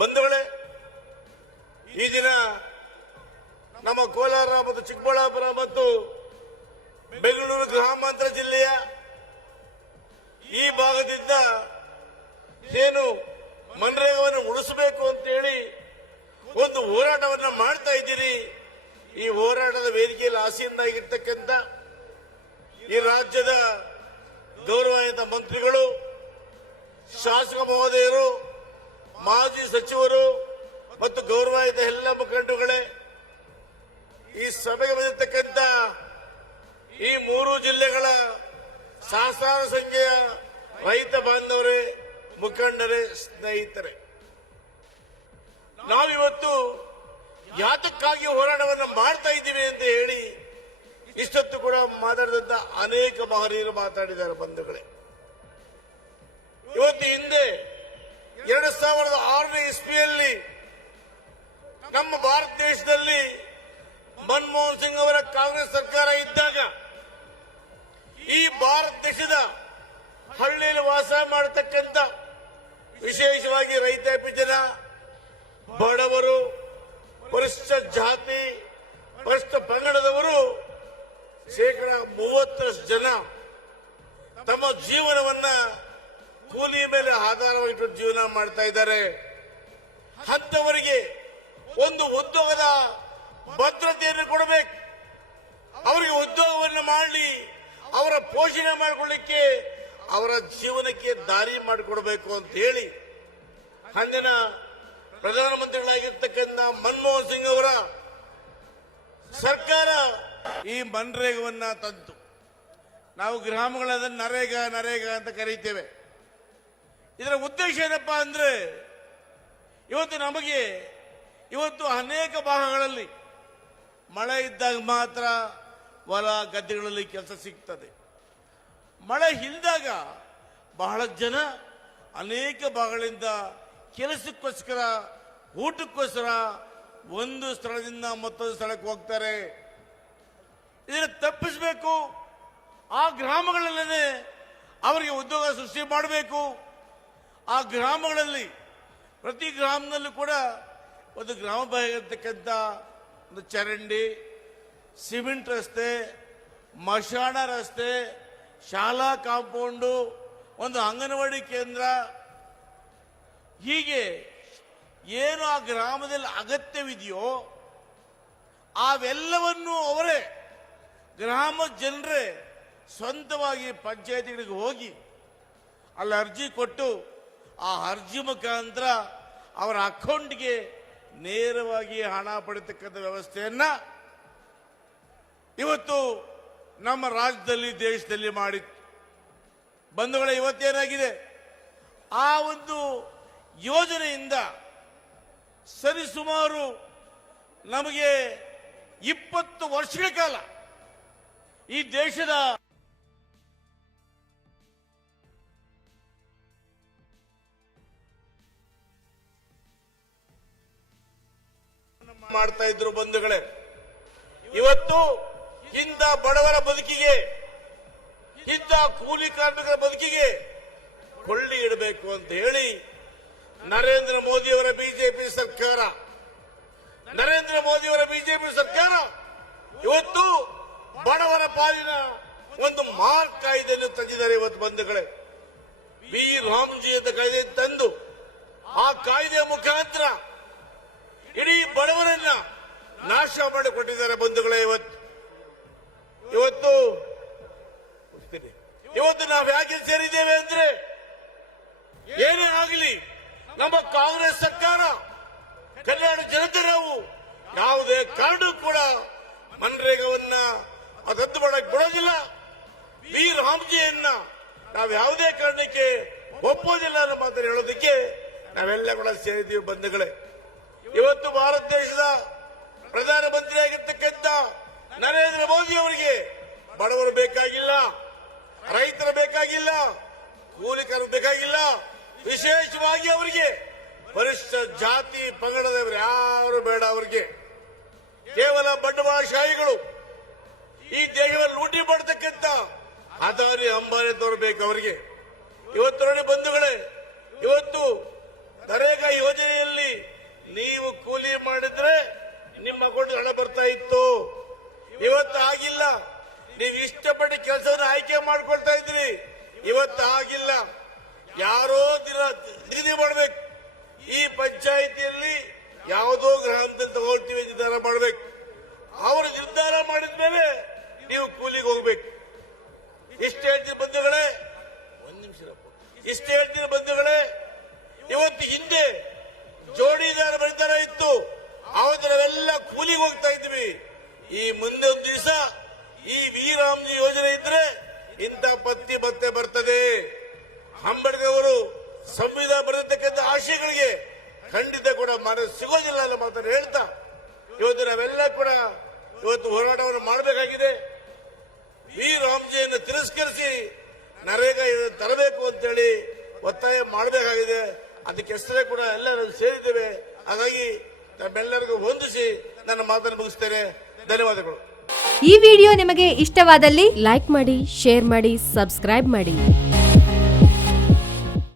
ಬಂಧುಗಳೇ, ಈ ದಿನ ನಮ್ಮ ಕೋಲಾರ ಮತ್ತು ಚಿಕ್ಕಬಳ್ಳಾಪುರ ಮತ್ತು ಬೆಂಗಳೂರು ಗ್ರಾಮಾಂತರ ಜಿಲ್ಲೆಯ ಈ ಭಾಗದಿಂದ ಏನು ಮನ್ರೇಗಾವನ್ನು ಉಳಿಸಬೇಕು ಅಂತ ಹೇಳಿ ಒಂದು ಹೋರಾಟವನ್ನ ಮಾಡ್ತಾ ಇದ್ದೀರಿ. ಈ ಹೋರಾಟದ ವೇದಿಕೆಯಲ್ಲಿ ಆಸೀನರಾಗಿರ್ತಕ್ಕಂಥ ಈ ರಾಜ್ಯದ ಗೌರವಾನ್ವಿತ ಮಂತ್ರಿಗಳು, ಶಾಸಕ ಮಹೋದಯರು, ಮಾಜಿ ಸಚಿವರು ಮತ್ತು ಗೌರವಾನ್ವಿತ ಎಲ್ಲ ಮುಖಂಡರುಗಳೇ, ಈ ಸಭೆಗೆ ಬಂದಿರತಕ್ಕಂಥ ಈ ಮೂರು ಜಿಲ್ಲೆಗಳ ಸಹಸ್ರಾರು ಸಂಖ್ಯೆಯ ರೈತ ಬಾಂಧವರೇ, ಮುಖಂಡರೇ, ಸ್ನೇಹಿತರೆ, ನಾವಿವತ್ತು ಯಾತಕ್ಕಾಗಿ ಹೋರಾಟವನ್ನು ಮಾಡ್ತಾ ಇದ್ದೀವಿ ಅಂತ ಹೇಳಿ ಇಷ್ಟೊತ್ತು ಕೂಡ ಮಾತಾಡಿದಂತ ಅನೇಕ ಮಹನೀಯರು ಮಾತಾಡಿದ್ದಾರೆ. ಬಂಧುಗಳೇ, ಇವತ್ತು ಹಿಂದೆ 2006ನೇ ಇಸ್ವಿಯಲ್ಲಿ ನಮ್ಮ ಭಾರತ ದೇಶದಲ್ಲಿ ಮನಮೋಹನ್ ಸಿಂಗ್ ಅವರ ಕಾಂಗ್ರೆಸ್ ಸರ್ಕಾರ ಇದ್ದಾಗ ಈ ಭಾರತ ದೇಶದ ಹಳ್ಳಿಯಲ್ಲಿ ವಾಸ ಮಾಡತಕ್ಕಂಥ ವಿಶೇಷವಾಗಿ ರೈತಾಪಿ ಜನ, ಬಡವರು, ಪರಿಶಿಷ್ಟ ಜಾತಿ, ಪರಿಶಿಷ್ಟ ಪಂಗಡದವರು ಶೇಕಡ 30ರಷ್ಟು ಜನ ತಮ್ಮ ಜೀವನವನ್ನ ಕೂಲಿ ಮೇಲೆ ಆಧಾರವಾಗಿ ಜೀವನ ಮಾಡ್ತಾ ಇದ್ದಾರೆ. ಅಂತವರಿಗೆ ಒಂದು ಉದ್ಯೋಗದ ಭದ್ರತೆಯನ್ನು ಕೊಡಬೇಕು, ಅವರಿಗೆ ಉದ್ಯೋಗವನ್ನು ಮಾಡಲಿ, ಅವರ ಪೋಷಣೆ ಮಾಡಿಕೊಳ್ಳಿಕ್ಕೆ, ಅವರ ಜೀವನಕ್ಕೆ ದಾರಿ ಮಾಡಿಕೊಡಬೇಕು ಅಂತ ಹೇಳಿ ಅಂದಿನ ಪ್ರಧಾನಮಂತ್ರಿಗಳಾಗಿರ್ತಕ್ಕಂಥ ಮನಮೋಹನ್ ಸಿಂಗ್ ಅವರ ಸರ್ಕಾರ ಈ ಮನ್ರೇಗವನ್ನ ತಂತು. ನಾವು ಗ್ರಾಮಗಳಲ್ಲಿ ನರೇಗಾ ನರೇಗಾ ಅಂತ ಕರೀತೇವೆ. ಇದರ ಉದ್ದೇಶ ಏನಪ್ಪಾ ಅಂದ್ರೆ, ಇವತ್ತು ಅನೇಕ ಭಾಗಗಳಲ್ಲಿ ಮಳೆ ಇದ್ದಾಗ ಮಾತ್ರ ಹೊಲ ಗದ್ದೆಗಳಲ್ಲಿ ಕೆಲಸ ಸಿಗ್ತದೆ. ಮಳೆ ಇಲ್ದಾಗ ಬಹಳ ಜನ ಅನೇಕ ಭಾಗಗಳಿಂದ ಕೆಲಸಕ್ಕೋಸ್ಕರ, ಊಟಕ್ಕೋಸ್ಕರ ಒಂದು ಸ್ಥಳದಿಂದ ಮತ್ತೊಂದು ಸ್ಥಳಕ್ಕೆ ಹೋಗ್ತಾರೆ. ಇದನ್ನು ತಪ್ಪಿಸಬೇಕು. ಆ ಗ್ರಾಮಗಳಲ್ಲೇ ಅವರಿಗೆ ಉದ್ಯೋಗ ಸೃಷ್ಟಿ ಮಾಡಬೇಕು. ಆ ಗ್ರಾಮಗಳಲ್ಲಿ ಪ್ರತಿ ಗ್ರಾಮದಲ್ಲೂ ಕೂಡ ಒಂದು ಗ್ರಾಮ ಬಾಗಿರ್ತಕ್ಕಂಥ ಒಂದು ಚರಂಡಿ, ಸಿಮೆಂಟ್ ರಸ್ತೆ, ಮಶಾಣ ರಸ್ತೆ, ಶಾಲಾ ಕಾಂಪೌಂಡು, ಒಂದು ಅಂಗನವಾಡಿ ಕೇಂದ್ರ, ಹೀಗೆ ಏನು ಆ ಗ್ರಾಮದಲ್ಲಿ ಅಗತ್ಯವಿದೆಯೋ ಅವೆಲ್ಲವನ್ನೂ ಅವರೇ ಗ್ರಾಮ ಜನರೇ ಸ್ವಂತವಾಗಿ ಪಂಚಾಯತಿಗಳಿಗೆ ಹೋಗಿ ಅಲ್ಲಿ ಅರ್ಜಿ ಕೊಟ್ಟು ಆ ಅರ್ಜಿ ಮುಖಾಂತರ ಅವರ ಅಕೌಂಟ್ಗೆ ನೇರವಾಗಿ ಹಣ ಪಡೆತಕ್ಕಂಥ ವ್ಯವಸ್ಥೆಯನ್ನ ಇವತ್ತು ನಮ್ಮ ರಾಜ್ಯದಲ್ಲಿ, ದೇಶದಲ್ಲಿ ಮಾಡಿತ್ತು. ಬಂಧುಗಳೇ, ಇವತ್ತೇನಾಗಿದೆ, ಆ ಒಂದು ಯೋಜನೆಯಿಂದ ಸರಿಸುಮಾರು ನಮಗೆ 20 ವರ್ಷಗಳ ಕಾಲ ಈ ದೇಶದ ಮಾಡ್ತಾ ಇದ್ರು. ಬಂಧುಗಳೇ, ಇವತ್ತು ಇಂಥ ಬಡವರ ಬದುಕಿಗೆ, ಇಂಥ ಕೂಲಿ ಕಾರ್ಮಿಕರ ಬದುಕಿಗೆ ಕೊಳ್ಳಿ ಇಡಬೇಕು ಅಂತ ಹೇಳಿ ನರೇಂದ್ರ ಮೋದಿಯವರ ಬಿಜೆಪಿ ಸರ್ಕಾರ ಇವತ್ತು ಬಡವರ ಪಾಲಿನ ಒಂದು ಮಾರ್ಕ್ ಕಾಯ್ದೆಯನ್ನು ತಂದಿದ್ದಾರೆ. ಇವತ್ತು ಬಂಧುಗಳೇ, ಬಿ ರಾಮ್ಜಿ ಅಂತ ಕಾಯ್ದೆ ತಂದು ಆ ಕಾಯ್ದೆಯ ಮುಖಾಂತರ ಇಡೀ ಬಡವರನ್ನ ನಾಶ ಮಾಡಿಕೊಟ್ಟಿದ್ದಾರೆ. ಬಂಧುಗಳೇ, ಇವತ್ತು ನಾವು ಯಾಕೆ ಸೇರಿದ್ದೇವೆ ಅಂದ್ರೆ, ಏನೇ ಆಗಲಿ ನಮ್ಮ ಕಾಂಗ್ರೆಸ್ ಸರ್ಕಾರ, ಕರ್ನಾಟಕ ಜನತೆ ನಾವು ಯಾವುದೇ ಕಾರಣಕ್ಕೂ ಕೂಡ ಮನ್ರೇಗಾವನ್ನ ರದ್ದು ಮಾಡಕ್ಕೆ ಬಿಡೋದಿಲ್ಲ. ಬಿ ರಾಮ್ಜಿಯನ್ನ ನಾವು ಯಾವುದೇ ಕಾರಣಕ್ಕೆ ಒಪ್ಪೋದಿಲ್ಲ ಅನ್ನೋ ಮಾತನ್ನು ಹೇಳೋದಕ್ಕೆ ನಾವೆಲ್ಲ ಕೂಡ ಸೇರಿದ್ದೀವಿ. ಬಂಧುಗಳೇ, ಇವತ್ತು ಭಾರತ ದೇಶದ ಪ್ರಧಾನಮಂತ್ರಿ ಆಗಿರ್ತಕ್ಕಂಥ ನರೇಂದ್ರ ಮೋದಿ ಅವರಿಗೆ ಬಡವರು ಬೇಕಾಗಿಲ್ಲ, ರೈತರು ಬೇಕಾಗಿಲ್ಲ, ಕೂಲಿಕರು ಬೇಕಾಗಿಲ್ಲ. ವಿಶೇಷವಾಗಿ ಅವರಿಗೆ ಪರಿಶಿಷ್ಟ ಜಾತಿ ಪಂಗಡದವರು ಯಾರು ಬೇಡ. ಅವರಿಗೆ ಕೇವಲ ಬಂಡವಾಳಶಾಹಿಗಳು ಈ ದೇಶವನ್ನು ಲೂಟಿ ಮಾಡತಕ್ಕಂಥ ಅದಾನಿ ಅಂಬಾನಿ ತೋರಬೇಕು ಅವರಿಗೆ. ಇವತ್ತು ನೋಡಿ ಬಂಧುಗಳೇ, ಇವತ್ತು ನರೇಗಾ ಯೋಜನೆಯಲ್ಲಿ ಮನೆ ಸಿಗೋದಿಲ್ಲ ಅನ್ನೋ ಮಾತನ್ನು ಹೇಳ್ತಾ ಇವತ್ತು ನಾವೆಲ್ಲ ಕೂಡ ಇವತ್ತು ಹೋರಾಟವನ್ನು ಮಾಡಬೇಕಾಗಿದೆ. ವಿ ರಾಮ್ಜಿಯನ್ನು ತಿರಸ್ಕರಿಸಿ ನರೇಗಾ ತರಬೇಕು ಅಂತೇಳಿ ಒತ್ತಾಯ ಮಾಡಬೇಕಾಗಿದೆ. ಅದಕ್ಕೆ ಹೆಸರೇ ಕೂಡ ಎಲ್ಲರೂ ಸೇರಿದ್ದೇವೆ. ಹಾಗಾಗಿ ನಮ್ಮೆಲ್ಲರಿಗೂ ಹೊಂದಿಸಿ ನನ್ನ ಮಾತನ್ನು ಮುಗಿಸ್ತೇನೆ. ಧನ್ಯವಾದಗಳು. ಈ ವಿಡಿಯೋ ನಿಮಗೆ ಇಷ್ಟವಾದಲ್ಲಿ ಲೈಕ್ ಮಾಡಿ, ಶೇರ್ ಮಾಡಿ, ಸಬ್ಸ್ಕ್ರೈಬ್ ಮಾಡಿ.